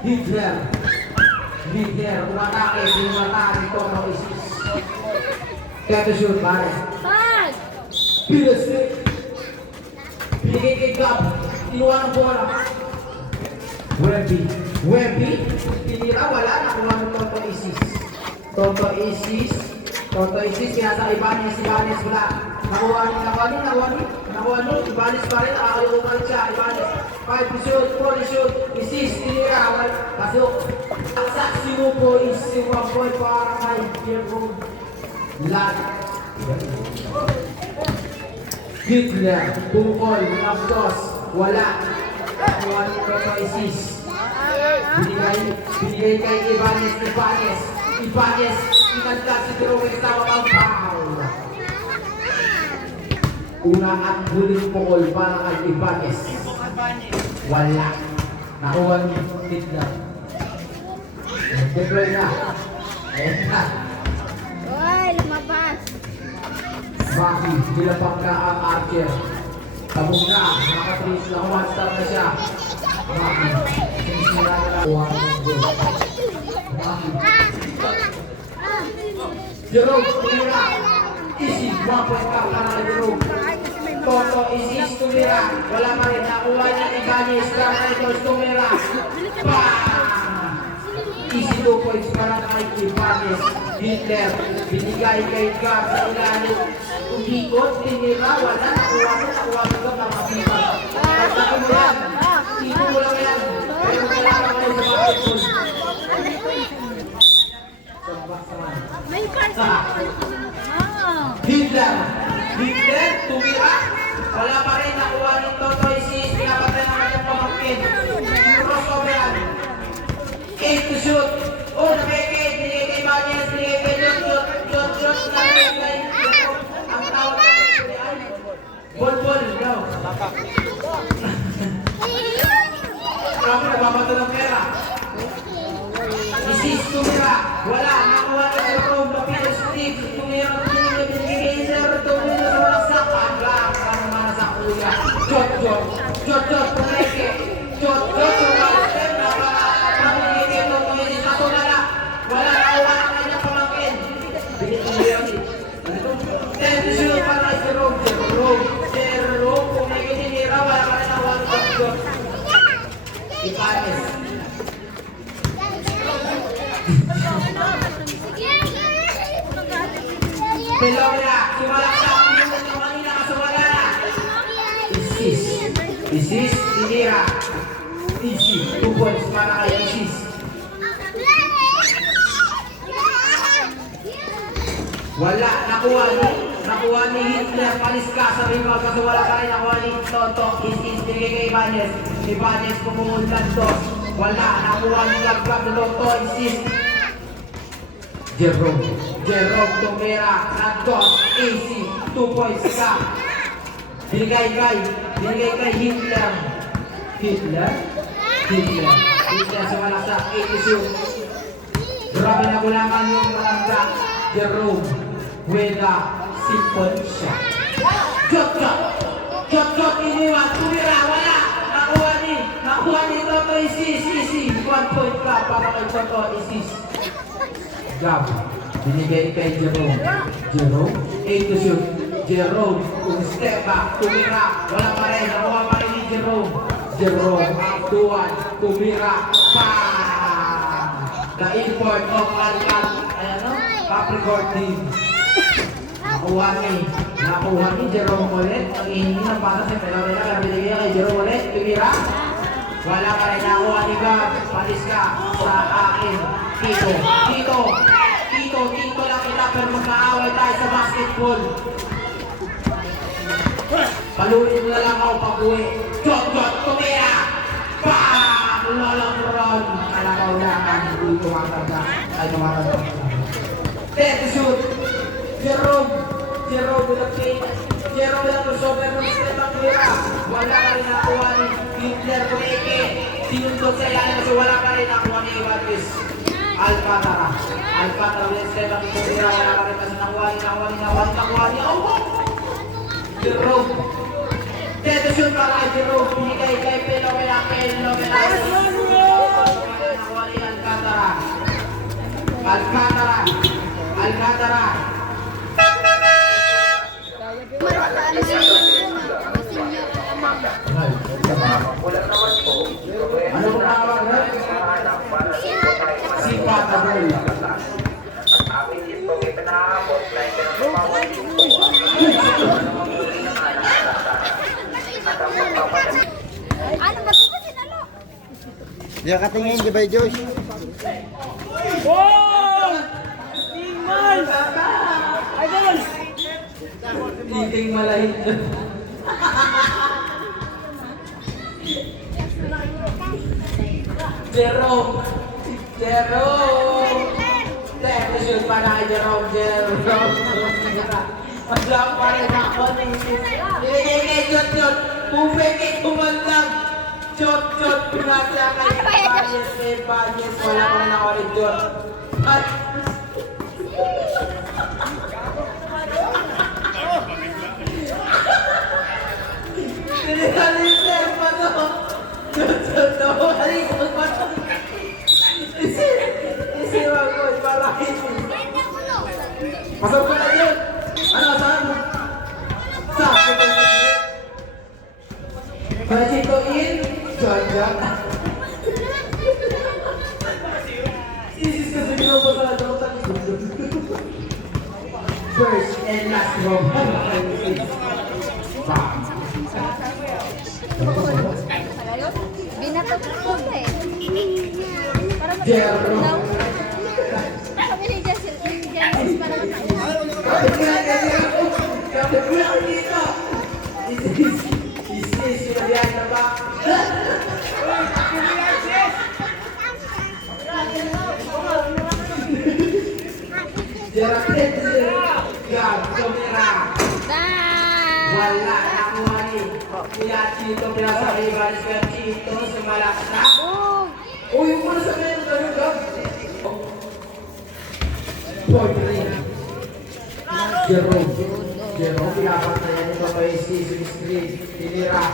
Hitler. Hitler. Umatake. Umatake. Tono Isis. Kaya to shoot, pare. Pag! Bilis. Binigay kay Gab. Inuwan ang bola. Webby. Webby. Tinira. Wala. Nakuha ng Toto Isis. Toto Isis. Toto Isis. Kinasa Ibanez. Ibanez. Wala. Nakuha ni. Ibanez pa rin. Nakakalimutan siya. Ibanez. 5 shoot. 4 shoot. Isis. Tinira. Pasok. Aksak si Rupo. Isis. 1 point para kay Diego. Lag. Hitler. Bukol. Napdos. Wala. Nakuha ni Toto Isis. Binigay kay Ibanez. Ibanez. Inagdag si Jerome. Tama ang foul. Una at huling pukol para kay Ibanez. Wala. Nakuha ni Hitler. Deploy na. Ayan na. Uy, lumabas! Maki, nilapag na ang Archer. Tabog na. Nakatris na. 1 star na siya. Maki. Sinisira na lang. Kuha ng goal. Maki. Jerome, tumira. Easy. 1 point ka para kay Jerome. Toto, Isis, tumira. Wala pa rin. Nakuha niya Ibanez. Carlitos, tumira. Easy 2 points para kay Ibanez. Hitler, binigay kay Gab sa ilalim. Umikot, tinira. Wala. Nakuha mo na masipan. Pagkaki mo yan. Ito mo lang yan. Pero kailangan kayo sa basketball. May parsa! Hitler, tumira. Wala pa rin. Nakuha ng Toto Isis. Pinapatay na kanyang pamangkin. Crossover yan. 8 to shoot. Oh, nabigay. Binigay kay Ibanez. Binigay kay Jot. Nabigay kay ang tawag na ay bol. No. Kami nababato ng pera. Isis, tumira. Wala. Nakuha ng Jerome. Mapilas Steve. Tumira. Binigay kay Iser. Tumira sa walang sakan. Lang. Paano mana sa kuya. Jot. Pumeke. Jot. Sumalastem. Napakabinigay ng Toto Isis. Natulala. Wala. Nakuha ng kanyang pamangkin. Binigay. 10 to shoot para kay Jerome. Kung may tinira, wala ka rin ang 1 point. Ibanez. Pelora, sumalaksak. Pinunod ng kanina, kasumala na. Isis, tinira. Easy, 2 points para kay Isis. Wala, nakuha ni Hitler. Palis ka sa rebound kasi wala ka rin. Nakuha ni Toto. Isis, binigay kay Ibanez. Ibanez, pumumulad to. Wala, nakuha ni Gab na Toto. Isis. Jerome, tumira. Nantos, easy. 2 points ka. Binigay kay Hitler. Hitler sa malaksak. 82. Grabe na gulangan yung malaksak. Jerome. Weda, simple siya. Jot, iniwan, tumira, wala. Nakuha ni Toto Isis. 1 point ka para kay Toto Isis. Gab, binigay kay Jerome. 8 to shoot. Jerome, step back, tumira, wala pa rin. Nakuha pa rin ni Jerome. Abduan, tumira, the import of Capricorn team. Nakuha ni Jerome ulit. Ang ihingi ng para sa Pelorena. Kaya binigay kay Jerome ulit. Tumira. Wala ka rin. Nakuha ni Gab. Palis ka sa akin. Tito lang kita. Pero magkaaway tayo sa basketball. Paluin mo na lang ako pag-uwi. Jot, tumira. Bam! Walang run. Alakaw lang. Hindi tumatanda. Ay, tumatanda. 10 to shoot. Jerome with a fake. Jerome with a crossover ng step ang tira. Wala ka rin nakuha ni Hitler. Pumeke. Sinundot sa ilalim kasi wala ka rin nakuha ni Ibanez. Alcantara with a step ang tira. Wala ka rin kasi nakuha ni Jerome. 10 to shoot para kay Jerome. Binigay kay Pelomena. Di ka tingin, di ba, Josh? Wow! Tingmal! Idol! Titing malahit. Jerome! Jerome! Teka, shoot pa na kay Jerome. Jerome! Maglang pa rin ako. Shot! Pumeke, kumandang! Shot! Pinasya kay Ibanez. Wala ko na ako rin shot. At... Sinilalitin pa to! Shot! Halikot pa to! Isiwag ko, parahin. Pasok ko na yun! Ano, saan mo? Sakto ba yun? Pachito in, John. Isis ka sa ginawa sa adotan. First and last row. Binatot ko eh. Parang Jero. sabi ni Janice parang Kapit ko lang dito. Isis, sinabihan na ba? Jarapit, Gab, Tomera. Wala, nakuha ni. Pinachito, pinasakibal si Chito, sumalaksa. Oh, yung muna sa meron tayo, Gab. Portrait. Jerome, pinapat na yan ito kay Sesame Street. Tinira.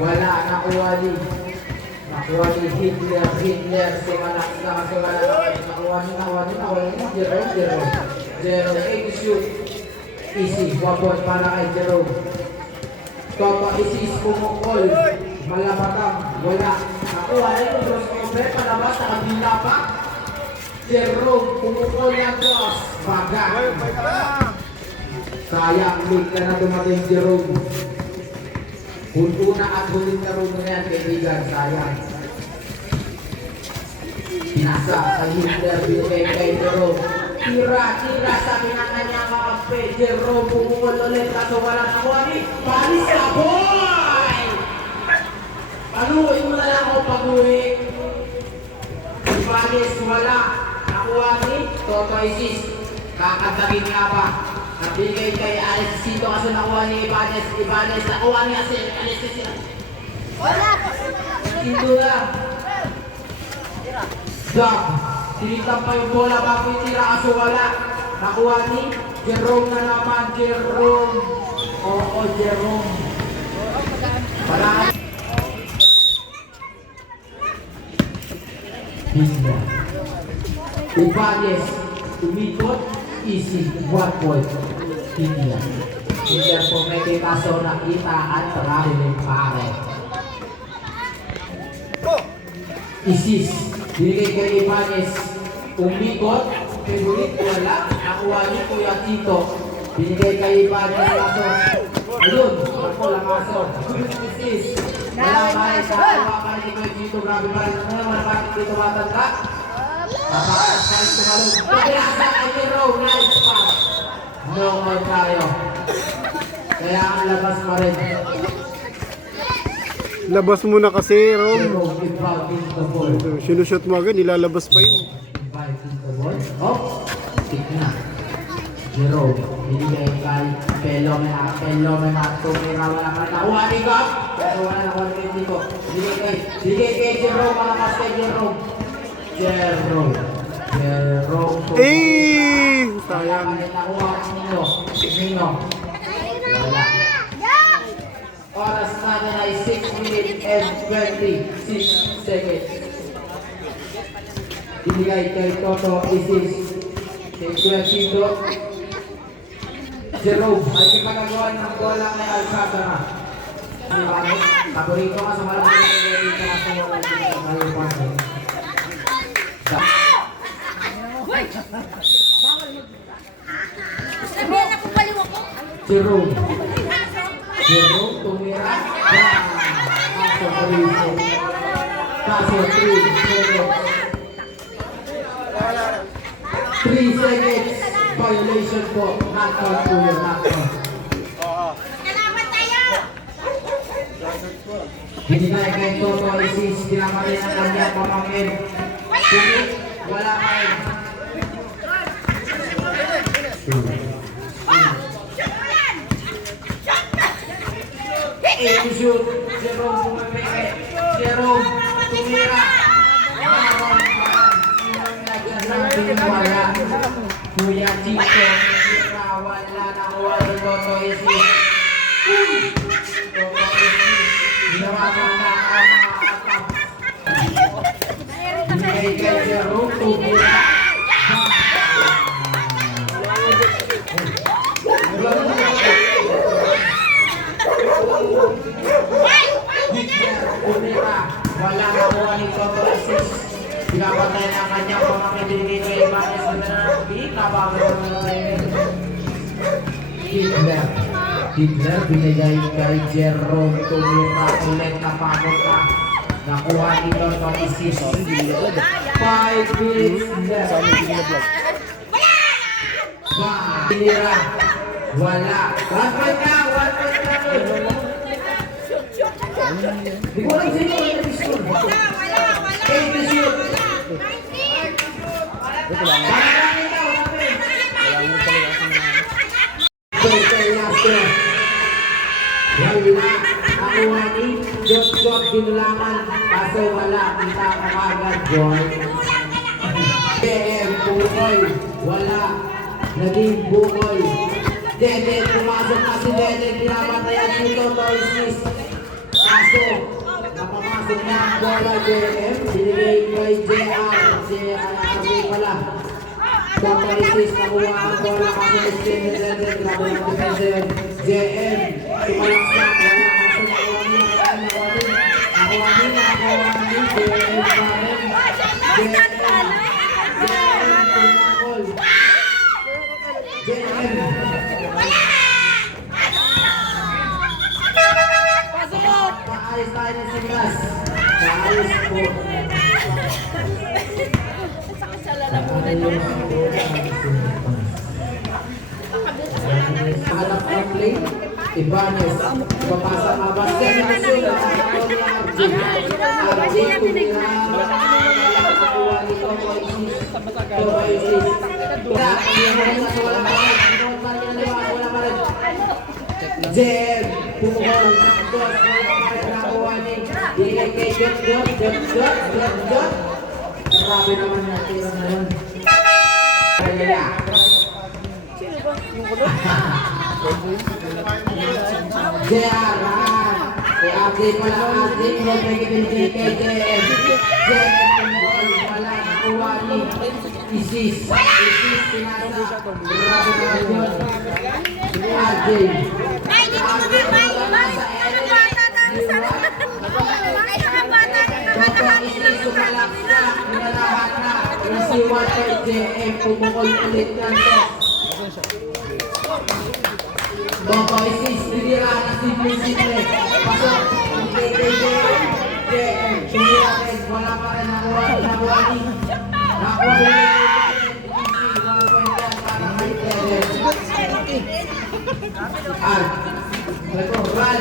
Wala, nakuha ni. Nakuha ni Hitler, sumalaksa, nakuha ni. Jerome, 8 shoot. Easy, wapon para kay Jerome. Toto, isis, pumukol. Malapatang, wala. Nakuha ito, crossover, palabas, nakabila pa. Jerome, pumukol ng cross. Baga. Sayang, late ka na dumating, Jerome. Huluna at huling karong na yan, kaibigan, sayang. Pinasa, sa Hitler, binigay kay Jerome. Tira, sabi ng kanya kape. Jerome, pumukol ulit, kaso wala nakuha ni. Paris ka, boy! Panuhin mo na lang ako pag-uwi. Paris, wala. Nakuha ni Toto Isis. Kakatagin nga ba? Nabigay kay Alexito kasi nakuha ni Ibanez. Nakuha ni Alexito. wala. Ito na. Gab. Tinitang pa yung bola bago itira kaso wala. Nakuha ni Jerome na naman. Jerome. Oo, Jerome. Wala. Hinda. Ibanez. Tumikot. Easy. 1 point. Hinda. Hinda po may kaso nakita at parahiling pare. Isis. Binigay kay Ibanez. Umikot. Favorite wala. Nakuha ni Kuya Tito. Binigay kay Ibanez kaso. Ayun. Ako lang kaso. Isis. Wala ba sa kawakan ni Kuya Tito. Grabe ba rin naman. Wala ba dito matanda? Papakas ka rin tumalong. Pagkasa kay Jerome. Nice pass. No more tayo. Kaya ang labas pa rin. Labas mo na kasi, Rom. Jerome involving the ball. Sinushoot mo agad, nilalabas pa yun. Inviting the ball. Oh, pick na. Jerome, binigay kay Pelo na tumira wala pa nakuha ni Gab. Pero wala nakuha ni Tito. Binigay kay Jerome, malakas kay Jerome. Jerome. Sayang. Nakuha ni Nino. Wala. Oras natin ay 6 minutes and 26 seconds. Binigay kay Toto Isis. Kay Kuya Tito. Jerome, ay ipagagawa ng bola kay Alcázar. Paborito ka sa malamang dito ka sa malamang. Sabihan na kung baliw ako. Jerome, tumira. Kaso Parito. Kaso 3 seconds. 3 seconds. Violation po. Knockout po yun. Knockout. Binigay kay Toto Isis. Pinamatay ng kanyang pamangkin. Wala kayo. Shoot. Jerome pumipeke. Jerome tumira. Wala. Kuya Chico. Tumira. Wala. Nakuha ni Toto Isis. Toto Isis. Ginawa ka na ang mga atap. Binigay kay Jerome tumira. Wala nakuha ni Toto Isis. Pinapatay na kanyang pamangkin binigay kay Ibanez sa Nervi. Nabago ng Hitler binigay kay Jerome tumira ulit na pagod na. Nakuha ni Toto Isis. 5 minutes left. Tinira. Wala. 1 point na. 1 point na. Di ko alam sa'yo yung episode. Episode. Parang ikaw, sabi. Kay Laster. Wala. Nakuha ni Jot Binulangan. Kaso wala. Kita ka agad, John. PM Bukoy. Wala. Naging Bukoy. Dede. Pumasok na si Dede. Pinapatayan si Toto Isis. Kaso, napamasok na ang bola JM, binigay kay JR, JRB pala. Toto Isis, nakuha ang bola kasi miskin ni Dede, grabe ng defensive. JM, tumalak siya, wala kasi nakuha niya, JM pa rin. JM, JM. Paalis tayo ng singlas. Paalis po. Hanap ang play. Ibanez. Papasa ang abas. Arjay. Arjay tumira. Nakuha ni Toto Isis. Toto Isis. Wala pa rin. Jem. Pumukol. Nakuha ni Dilay kay Jot. Grabe naman natin na yun. Kaya. JR. Kay Abdi pala. Abdi. May kipinigay kay JM. JM. Pumukol. Wala. Nakuha ni Isis. Isis. Pinasa. Grabe naman yun. Abdi. Abdi. Si Water JM pumukol ulit kanto. Toto Isis tinira na simple. Pasok. JM tinira rin. Wala pa rin nakuha ni. Nakuha ni Al. Ito, Ral.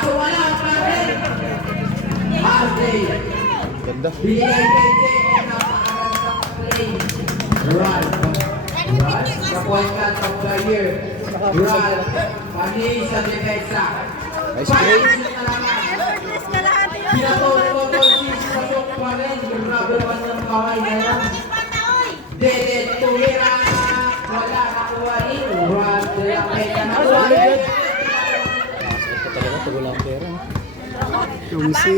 So wala pa rin. Arjay. Bigay kay JM na pakagandang play. Ral. Sa point cut of the year. Ral. Pani sa depensa. Pag-isip na naman. Pinatol-tol si Pasok pa rin. Grabe naman ng kaway na yan. Dede, tumira. Wala nakuha ni Ral. Kaya nakuha ni Yung si...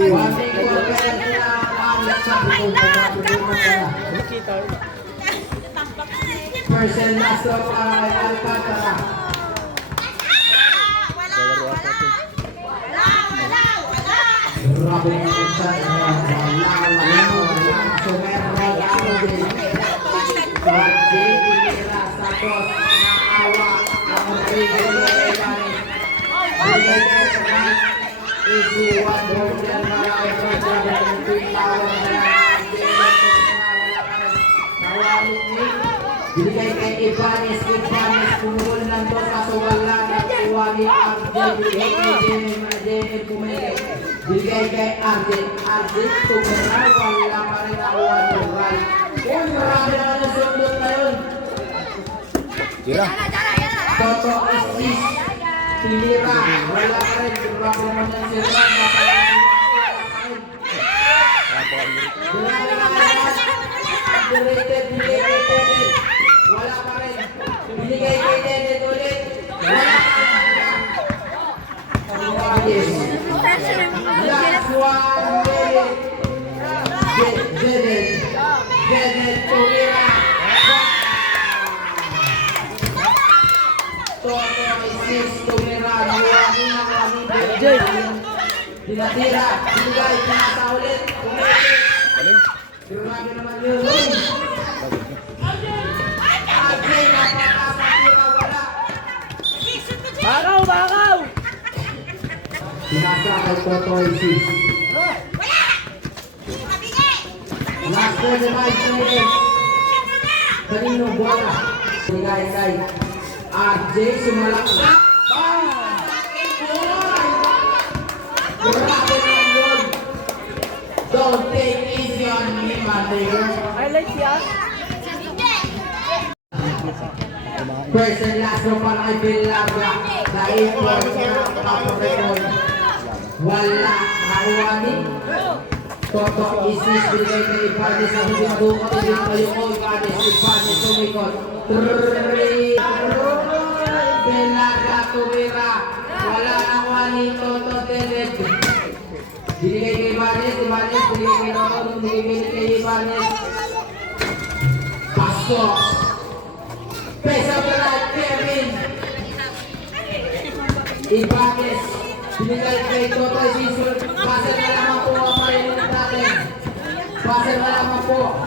Person last of Alcantara. Grabe ng pinsan niya. Wala. Sumerol ako din. Pagdi, tinira sa tos. Naawa. Ang rin. Bigay ko sa right. Is Suwan, Borjan, Malay, Borjan, Twin Tower, Nawalot ni. Binigay kay Ibanez, pumulol ng dos, kaso wala na Iwanin, RJ, pumili. Binigay kay RJ, tumiral, wala pa rin ang Wanural. Marami naman ang sundot na yun. Tira. Toto Isis, Pilira, wala pa rin. Grabe naman ang sirwan, underrated, wala pa rin. Binigay kay Tenet ulit. Wala pa rin. Last one, Tenet, tumira. Toto Isis, tumira. Tinatira, binigay, pinasa ulit. Grabe naman yun. Ajay, napakasakira, wala. Bakaw! Pinasa kay Toto Isis. Last 45 minutes. Kanino bola? Binigay kay RJ, sumalaksak. Grabe naman yun. Don't take easy on me, Mateo. Highlight yan. First and last row para kay Billaga. Na-import niya ang kaporeton. Wala. Nauwanin. Toto Isis, binigay kay Ibanez na hindi madukot. Hindi kayo ko. Ibanez, tumikot. Billaga, tumira. Wala nang wani. Toto Tenet. Binigay kay Ibanez, binigay kay Toto, binigay kay Ibanez. Pasok. Pesa pala, Kevin. Ibanez, binigay kay Toto Isis. Passer na lamang po ang parin natin. Passer na lamang po.